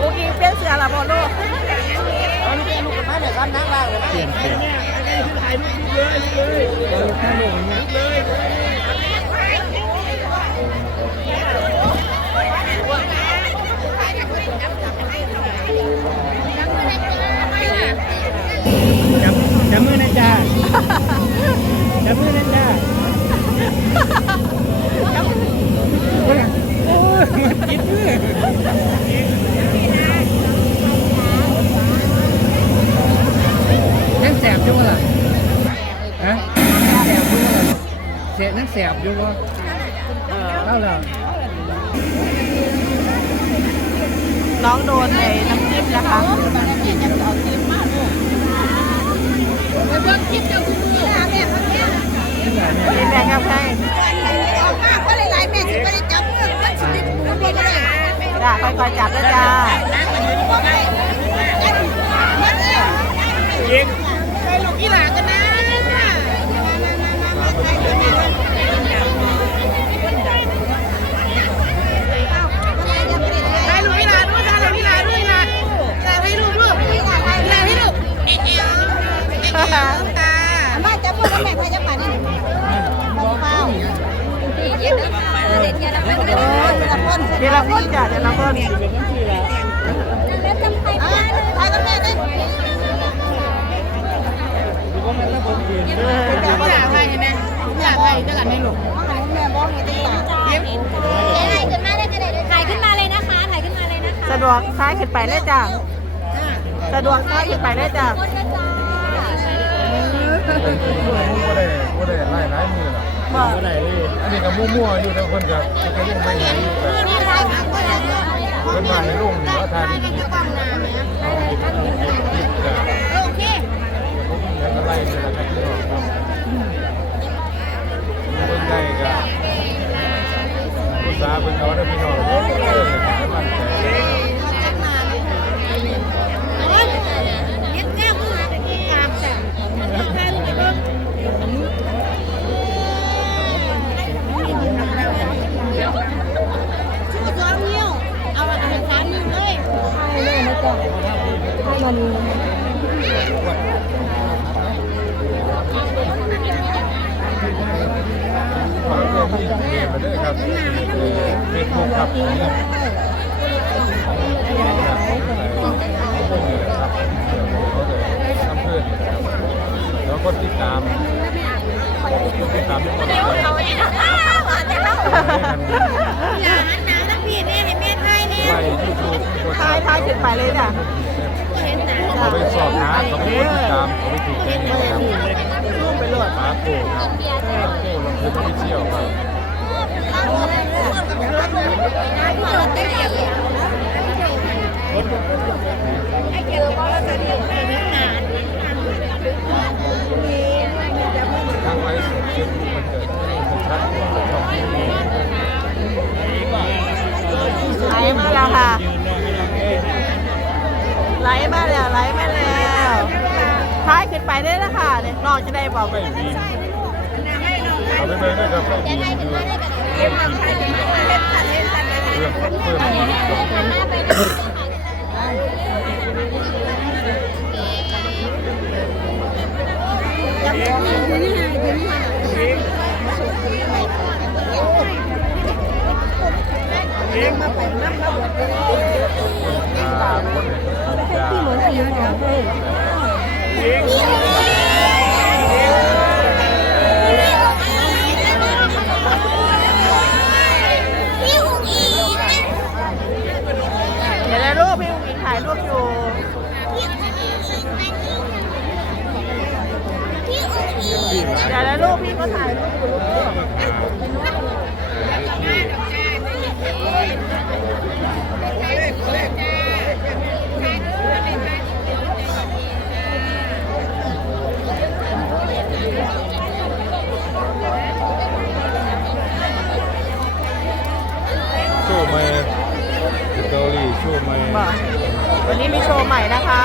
ลูกยิงเปลี่ยนเสือละบอลูกเอาลูกลูกมาหน่อยครับนั่งล่างเลยเปลี่ยนเปลี่ยน จับจับมือนะจ้าจับมือนะจ้าโอ้ยมั นกินมือยังแสบอยู่วะล่ะฮะแสบอยู่วะล่ะเสียนั่งแสบอยู่วะเล่าแล้วน้องโดนในน้ำจิ้มนะคะไปเบิ่งคลิปเจ้าคุณมือแม่เขาเนี่ยที่ไหนเนี่ยกินแดงกับแพงออกมาเพราะหลายๆแม่สิบ่ได้จับมือมันสิได้หมุนบ่ได้ จ้าค่อยๆจับนะจ้ายิงไปลูกอีหลากันนะ ถ่ายขึ้นมาเลยนะคะสะดวกซ้ายขึ้นไปเลยจ้าสะดวกซ้ายขึ้นไปเลยจ้าคนนะจ๊ะก็ได้ก็ได้ไล่หลายมือละบอกก็ได้เลยอันนี้ก็มั่วๆอยู่แต่คนกับก็ยังไม่เห็น อยู่แต่คนมาในลุงอยู่ว่าทานอีกจะโอเคแล้วก็ไล่เลยนะครับพี่น้องครับคนใกล้ก็ภาษาเป็นเขาได้พี่น้อง ฝากเพื่อนที่เรียนมาด้วยครับเฟซบุ๊กครับ ท้ายท้ายขึ้นไปเลยจ้ะเนหนาเขาไปสอบหาเขาไปติดตามเขาไปถูกใจนะครับรูปไปโหลดมาโก้ครับมาโก้ลงทุนที่เชี่ยวครับให้เกี่ยวกับเราจะเรียนแม่หนาทางไลฟ์สดเฟซบุ๊กมันจะชัดกว่าช่องทีวีไหลมาแล้วค่ะ ไหลมาแล้วไหลมาแล้วท้ายขึ้นไปได้แล้วค่ะเนี่ยน้องจะได้บอกไม่บีมเอาไปเลยนะครับไม่บีมคือเรื่องเพิ่มบีมพี่อุ้งอิงเเดี๋ยวได้รูปพี่อุ้งอิงถ่ายรูปอยู่ เดี๋ยวได้รูปพี่ก็ถ่ายรูปอยู่ลูก บอกวันนี้มีโชว์ใหม่นะคะ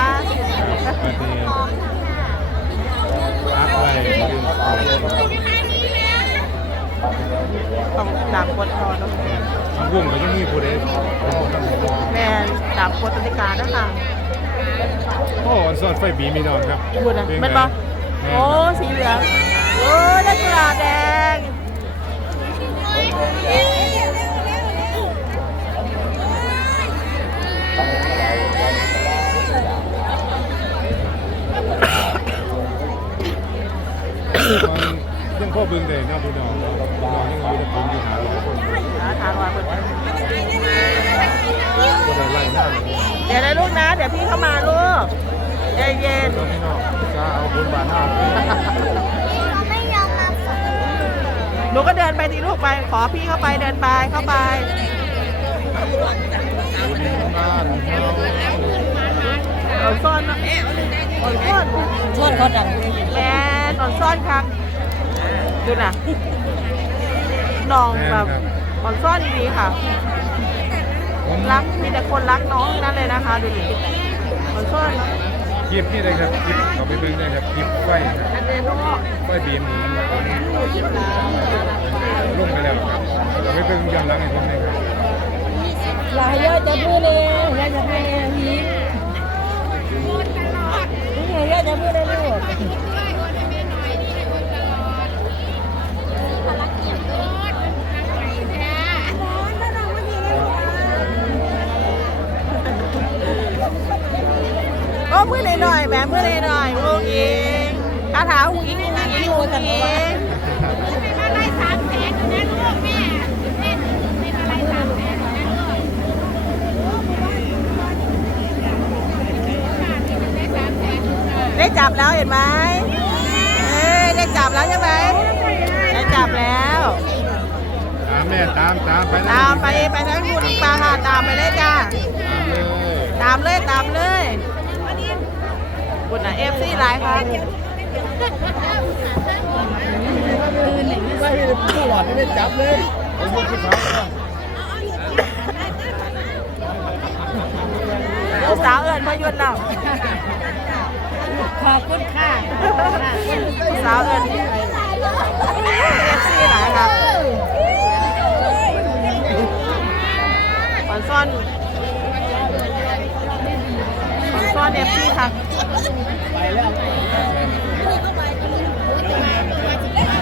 มาเทียอัพไว้ต้องตามกฎเขาเนาะวงก็ยังมีผู้ใดแมนตามกฎกติกาด้วยค่ะโอ้อันซ่อนไฟบีมีนอนครับพูดนะแมันปะโอ้สีเหลืองโอ้ได้กุหลาบแดง ยังพ่อบึงเลยนะพี่น้องน้องยังมีแต่ผมอยู่หาทานวานเปิดก็ได้ไล่หน้าเดี๋ยวนะลูกนะ เดี๋ยวพี่เข้ามาลูกใจเย็นน้องพี่น้องจะเอาบุญบาทห้าหนูก็เดินไปทีลูกไป ขอพี่เข้าไปเดินไปเข้าไปดูดีงาซ่อนนะเอาซ่อนซ่อนชวนเขาดังแม่ นอ่อนซ่อนครับดูน่ะน้องแบบอ่อนซ่อนดีๆค่ะผมรักมีแต่คนรักน้องทั้งนั่นเลยนะคะ ดูดิอ่อนซ่อนคลิปนี่เลยครับคลิปเขาไปเบิ่งได้ครับคลิปไฟครับไฟบีมลุ่มไปแล้วครับเอาไปเบิ่งย้อนหลังให้ผมเลยครับลายเยอะจะพูดเลยยายจะให้พีนี่เยอะจะพูดเลยลูก โอ้ มือหน่อยๆแหมมือหน่อยๆวงยิงคาถาหูยิงหูยิงหูยิงอะไรสามแสนนะลูกแม่เล่นเป็นอะไรสามแสนนะลูกได้จับแล้วเห็นไหมเอ้ยได้จับแล้วใช่ไหมได้จับแล้ว ตามแม่ตามตามไปนะตามไปไปทั้งคุณอีกปลาค่ะตามไปเลยจ้าตามเลยตามเลยตามเลย คุณนะเอฟซีไลน์ค่ะไม่ได้ผู้หวัดไม่ได้จับเลยผมยกขึ้นฟ้าก่อนลูกสาวเอิญพยุนเราขอบคุณค่ะลูกสาวเอิญเอฟซีไลน์ค่ะขอนซ่อนขอน ซ่อนเอฟซีค่ะ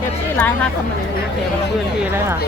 เอฟซีไลน์ค่ะทำมาเลยเต็มพื้นที่เลยค่ะ